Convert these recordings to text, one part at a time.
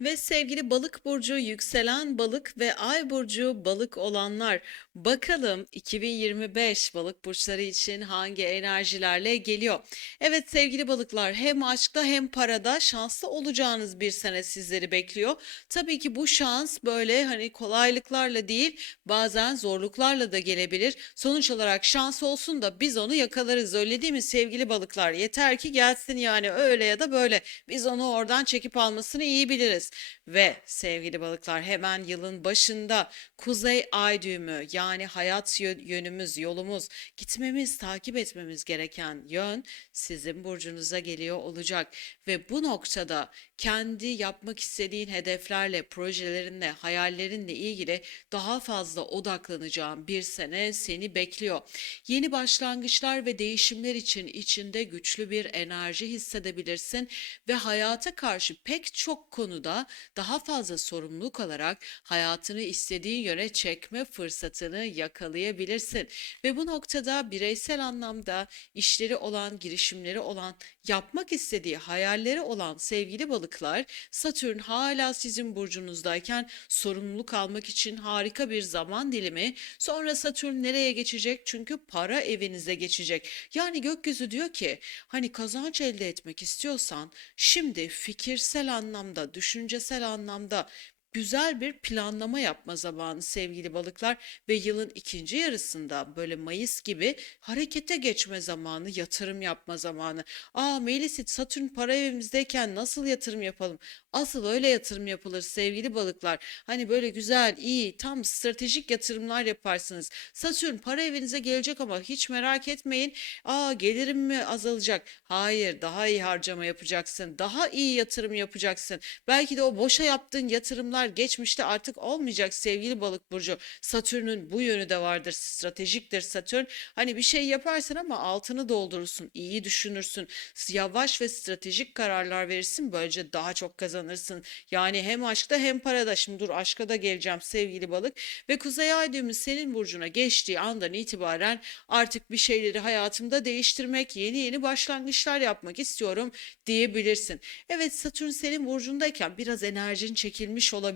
Ve sevgili balık burcu, yükselen balık ve ay burcu balık olanlar bakalım 2025 balık burçları için hangi enerjilerle geliyor? Evet sevgili balıklar hem aşkta hem parada şanslı olacağınız bir sene sizleri bekliyor. Tabii ki bu şans böyle hani kolaylıklarla değil bazen zorluklarla da gelebilir. Sonuç olarak şans olsun da biz onu yakalarız öyle değil mi sevgili balıklar? Yeter ki gelsin yani öyle ya da böyle biz onu oradan çekip almasını iyi biliriz. Ve sevgili balıklar hemen yılın başında Kuzey Ay düğümü yani hayat yö- yönümüz, yolumuz, gitmemiz, takip etmemiz gereken yön sizin burcunuza geliyor olacak. Ve bu noktada kendi yapmak istediğin hedeflerle, projelerinle, hayallerinle ilgili daha fazla odaklanacağın bir sene seni bekliyor. Yeni başlangıçlar ve değişimler için içinde güçlü bir enerji hissedebilirsin ve hayata karşı pek çok konuda daha fazla sorumluluk alarak hayatını istediğin yöne çekme fırsatını yakalayabilirsin. Ve bu noktada bireysel anlamda işleri olan, girişimleri olan, yapmak istediği hayalleri olan sevgili balıklar, Satürn hala sizin burcunuzdayken sorumluluk almak için harika bir zaman dilimi. Sonra Satürn nereye geçecek? Çünkü para evinize geçecek. Yani gökyüzü diyor ki hani kazanç elde etmek istiyorsan şimdi fikirsel anlamda, düşüncesel anlamda güzel bir planlama yapma zamanı sevgili balıklar ve yılın ikinci yarısında böyle Mayıs gibi harekete geçme zamanı, yatırım yapma zamanı. Aa Melis Satürn para evimizdeyken nasıl yatırım yapalım? Asıl öyle yatırım yapılır sevgili balıklar. Hani böyle güzel, iyi, tam stratejik yatırımlar yaparsınız. Satürn para evinize gelecek ama hiç merak etmeyin. Aa gelirim mi azalacak? Hayır, daha iyi harcama yapacaksın. Daha iyi yatırım yapacaksın. Belki de o boşa yaptığın yatırımlar geçmişte artık olmayacak sevgili balık burcu. Satürn'ün bu yönü de vardır. Stratejiktir Satürn. Hani bir şey yaparsın ama altını doldurursun. iyi düşünürsün. Yavaş ve stratejik kararlar verirsin. Böylece daha çok kazanırsın. Yani hem aşkta hem parada. Şimdi dur aşka da geleceğim sevgili balık. Ve Kuzey Ay düğümü senin burcuna geçtiği andan itibaren artık bir şeyleri hayatımda değiştirmek, yeni yeni başlangıçlar yapmak istiyorum diyebilirsin. Evet Satürn senin burcundayken biraz enerjin çekilmiş olabilir.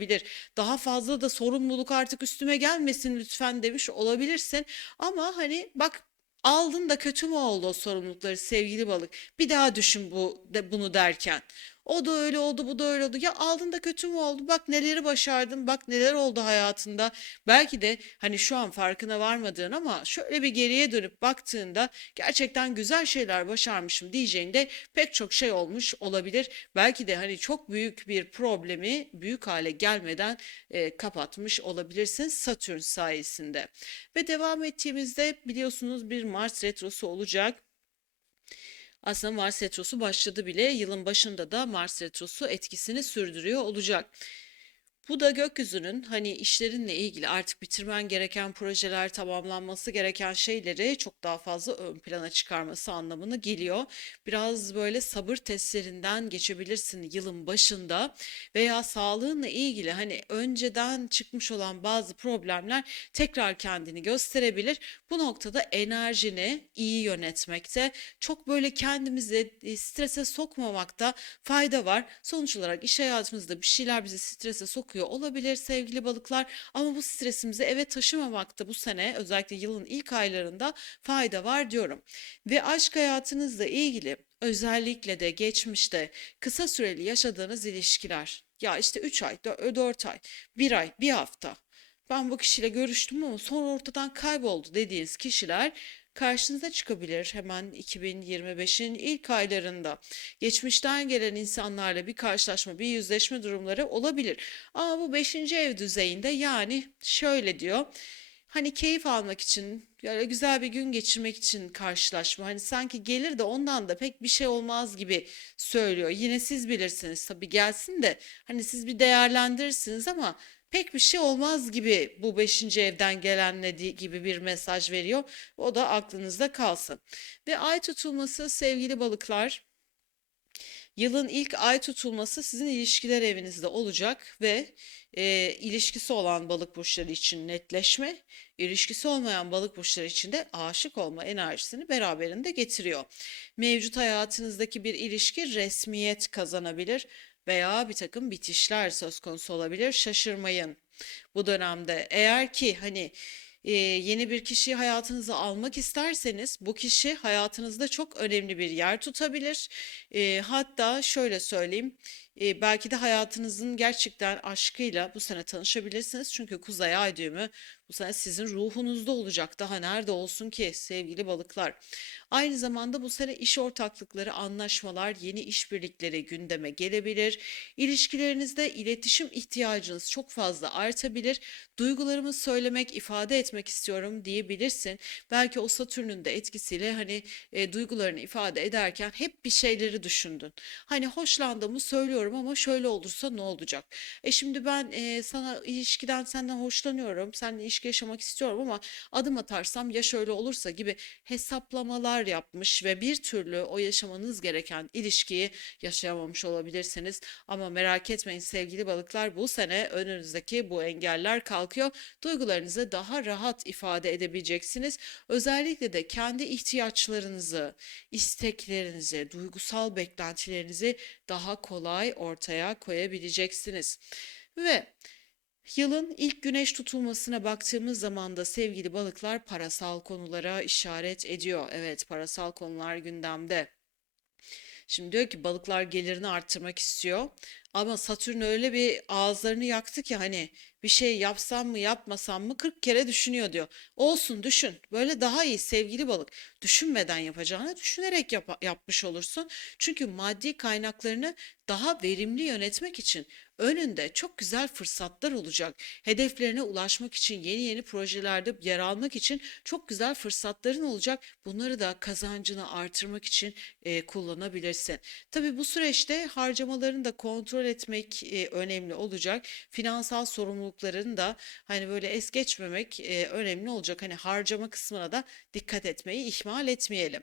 Daha fazla da sorumluluk artık üstüme gelmesin lütfen demiş olabilirsin. Ama hani bak aldın da kötü mü oldu o sorumlulukları sevgili balık? Bir daha düşün bu bunu derken. O da öyle oldu, bu da öyle oldu. Ya aldın da kötü mü oldu? Bak neleri başardın, bak neler oldu hayatında. Belki de hani şu an farkına varmadığın ama şöyle bir geriye dönüp baktığında gerçekten güzel şeyler başarmışım diyeceğinde pek çok şey olmuş olabilir. Belki de hani çok büyük bir problemi büyük hale gelmeden e, kapatmış olabilirsin Satürn sayesinde. Ve devam ettiğimizde biliyorsunuz bir Mars retrosu olacak. Aslında Mars retrosu başladı bile. Yılın başında da Mars retrosu etkisini sürdürüyor olacak. Bu da gökyüzünün hani işlerinle ilgili artık bitirmen gereken projeler, tamamlanması gereken şeyleri çok daha fazla ön plana çıkarması anlamına geliyor. Biraz böyle sabır testlerinden geçebilirsin yılın başında veya sağlığınla ilgili hani önceden çıkmış olan bazı problemler tekrar kendini gösterebilir. Bu noktada enerjini iyi yönetmekte, çok böyle kendimizi e, strese sokmamakta fayda var. Sonuç olarak iş hayatımızda bir şeyler bizi strese sokuyor olabilir sevgili balıklar ama bu stresimizi eve taşımamakta bu sene özellikle yılın ilk aylarında fayda var diyorum. Ve aşk hayatınızla ilgili özellikle de geçmişte kısa süreli yaşadığınız ilişkiler ya işte 3 ay, 4 ay, 1 ay, bir hafta ben bu kişiyle görüştüm ama sonra ortadan kayboldu dediğiniz kişiler karşınıza çıkabilir hemen 2025'in ilk aylarında. Geçmişten gelen insanlarla bir karşılaşma, bir yüzleşme durumları olabilir. Ama bu 5. ev düzeyinde yani şöyle diyor. Hani keyif almak için, böyle güzel bir gün geçirmek için karşılaşma. Hani sanki gelir de ondan da pek bir şey olmaz gibi söylüyor. Yine siz bilirsiniz tabii gelsin de hani siz bir değerlendirirsiniz ama pek bir şey olmaz gibi bu beşinci evden gelenle gibi bir mesaj veriyor. O da aklınızda kalsın. Ve ay tutulması sevgili balıklar Yılın ilk ay tutulması sizin ilişkiler evinizde olacak ve e, ilişkisi olan balık burçları için netleşme, ilişkisi olmayan balık burçları için de aşık olma enerjisini beraberinde getiriyor. Mevcut hayatınızdaki bir ilişki resmiyet kazanabilir. Veya bir takım bitişler söz konusu olabilir. Şaşırmayın bu dönemde. Eğer ki hani e, yeni bir kişiyi hayatınıza almak isterseniz bu kişi hayatınızda çok önemli bir yer tutabilir. E, hatta şöyle söyleyeyim, e, belki de hayatınızın gerçekten aşkıyla bu sene tanışabilirsiniz. Çünkü Kuzey Ay düğümü bu sene sizin ruhunuzda olacak. Daha nerede olsun ki sevgili balıklar. Aynı zamanda bu sene iş ortaklıkları, anlaşmalar, yeni işbirlikleri gündeme gelebilir. İlişkilerinizde iletişim ihtiyacınız çok fazla artabilir. Duygularımı söylemek, ifade etmek istiyorum diyebilirsin. Belki o Satürn'ün de etkisiyle hani e, duygularını ifade ederken hep bir şeyleri düşündün. Hani hoşlandığımı söylüyorum ama şöyle olursa ne olacak? E şimdi ben e, sana ilişkiden senden hoşlanıyorum, seninle ilişki yaşamak istiyorum ama adım atarsam ya şöyle olursa gibi hesaplamalar yapmış ve bir türlü o yaşamanız gereken ilişkiyi yaşayamamış olabilirsiniz. Ama merak etmeyin sevgili balıklar bu sene önünüzdeki bu engeller kalkıyor. Duygularınızı daha rahat ifade edebileceksiniz. Özellikle de kendi ihtiyaçlarınızı, isteklerinizi, duygusal beklentilerinizi daha kolay ortaya koyabileceksiniz. Ve Yılın ilk güneş tutulmasına baktığımız zaman da sevgili balıklar parasal konulara işaret ediyor. Evet, parasal konular gündemde. Şimdi diyor ki balıklar gelirini arttırmak istiyor. Ama Satürn öyle bir ağızlarını yaktı ki hani bir şey yapsam mı yapmasam mı 40 kere düşünüyor diyor. Olsun düşün. Böyle daha iyi sevgili balık. Düşünmeden yapacağını düşünerek yap yapmış olursun. Çünkü maddi kaynaklarını daha verimli yönetmek için önünde çok güzel fırsatlar olacak. Hedeflerine ulaşmak için yeni yeni projelerde yer almak için çok güzel fırsatların olacak. Bunları da kazancını artırmak için e, kullanabilirsin. Tabii bu süreçte harcamalarını da kontrol etmek e, önemli olacak. Finansal sorumlulukların da hani böyle es geçmemek e, önemli olacak. Hani harcama kısmına da dikkat etmeyi ihmal etmeyelim.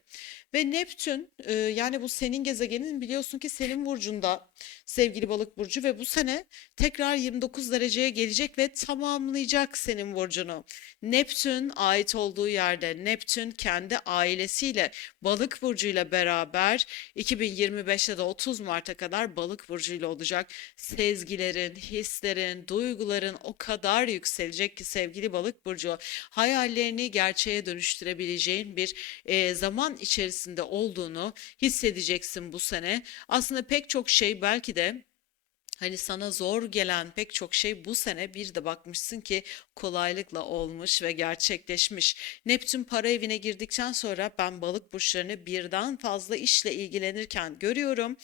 Ve Neptün e, yani bu senin gezegenin biliyorsun ki senin burcunda sevgili balık burcu ve bu sene tekrar 29 dereceye gelecek ve tamamlayacak senin burcunu. Neptün ait olduğu yerde Neptün kendi ailesiyle balık burcuyla beraber 2025'te de 30 Mart'a kadar balık burcuyla olacak. Sezgilerin, hislerin, duyguların o kadar yükselecek ki sevgili balık burcu hayallerini gerçeğe dönüştürebileceğin bir e, zaman içerisinde olduğunu hissedeceksin bu sene. Aslında pek çok şey belki de Hani sana zor gelen pek çok şey bu sene bir de bakmışsın ki kolaylıkla olmuş ve gerçekleşmiş. Neptün para evine girdikten sonra ben balık burçlarını birden fazla işle ilgilenirken görüyorum.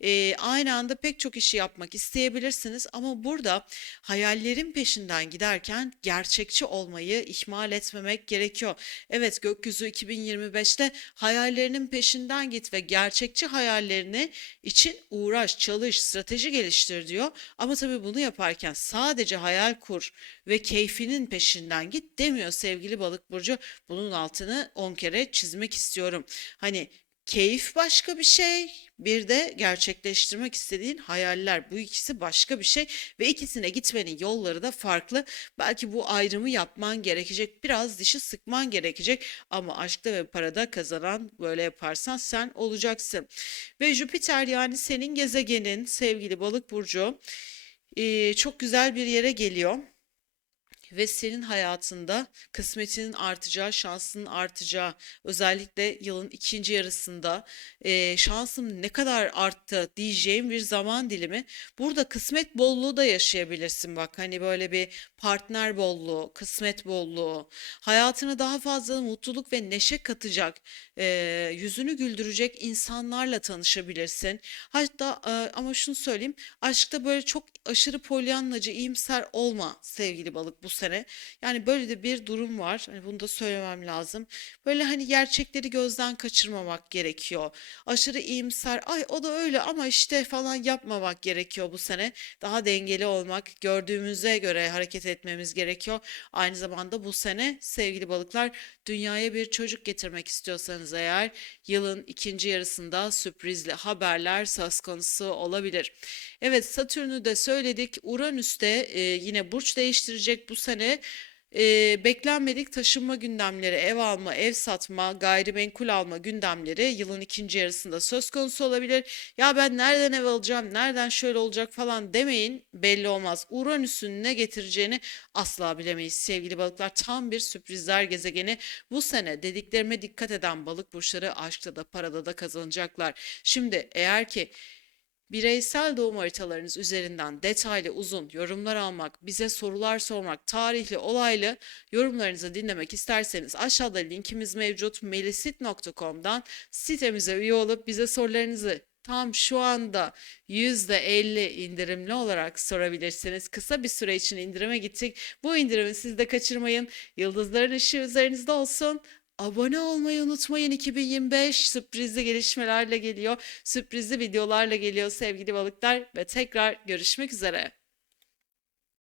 Ee, aynı anda pek çok işi yapmak isteyebilirsiniz ama burada hayallerin peşinden giderken gerçekçi olmayı ihmal etmemek gerekiyor. Evet gökyüzü 2025'te hayallerinin peşinden git ve gerçekçi hayallerini için uğraş, çalış, strateji geliştir diyor. Ama tabii bunu yaparken sadece hayal kur ve keyfinin peşinden git demiyor sevgili balık burcu. Bunun altını 10 kere çizmek istiyorum. Hani keyif başka bir şey, bir de gerçekleştirmek istediğin hayaller. Bu ikisi başka bir şey ve ikisine gitmenin yolları da farklı. Belki bu ayrımı yapman gerekecek. Biraz dişi sıkman gerekecek ama aşkta ve parada kazanan böyle yaparsan sen olacaksın. Ve Jüpiter yani senin gezegenin sevgili balık burcu çok güzel bir yere geliyor ve senin hayatında kısmetinin artacağı, şansının artacağı, özellikle yılın ikinci yarısında e, şansım ne kadar arttı diyeceğim bir zaman dilimi. Burada kısmet bolluğu da yaşayabilirsin bak. Hani böyle bir partner bolluğu, kısmet bolluğu, hayatına daha fazla mutluluk ve neşe katacak, e, yüzünü güldürecek insanlarla tanışabilirsin. Hatta e, ama şunu söyleyeyim, aşkta böyle çok aşırı polyanlacı, iyimser olma sevgili balık bu sene. Yani böyle de bir durum var. Hani bunu da söylemem lazım. Böyle hani gerçekleri gözden kaçırmamak gerekiyor. Aşırı iyimser, ay o da öyle ama işte falan yapmamak gerekiyor bu sene. Daha dengeli olmak, gördüğümüze göre hareket etmemiz gerekiyor. Aynı zamanda bu sene sevgili balıklar dünyaya bir çocuk getirmek istiyorsanız eğer yılın ikinci yarısında sürprizli haberler söz konusu olabilir. Evet Satürn'ü de söyledik. Uranüs de e, yine burç değiştirecek bu sene Eee, beklenmedik taşınma gündemleri, ev alma, ev satma, gayrimenkul alma gündemleri yılın ikinci yarısında söz konusu olabilir. Ya ben nereden ev alacağım, nereden şöyle olacak falan demeyin. Belli olmaz. Uranüs'ün ne getireceğini asla bilemeyiz sevgili balıklar. Tam bir sürprizler gezegeni. Bu sene dediklerime dikkat eden balık burçları aşkta da parada da kazanacaklar. Şimdi eğer ki Bireysel doğum haritalarınız üzerinden detaylı uzun yorumlar almak, bize sorular sormak, tarihli, olaylı yorumlarınızı dinlemek isterseniz aşağıda linkimiz mevcut melisit.com'dan sitemize üye olup bize sorularınızı tam şu anda %50 indirimli olarak sorabilirsiniz. Kısa bir süre için indirime gittik. Bu indirimi siz de kaçırmayın. Yıldızların ışığı üzerinizde olsun. Abone olmayı unutmayın. 2025 sürprizli gelişmelerle geliyor. Sürprizli videolarla geliyor sevgili balıklar ve tekrar görüşmek üzere.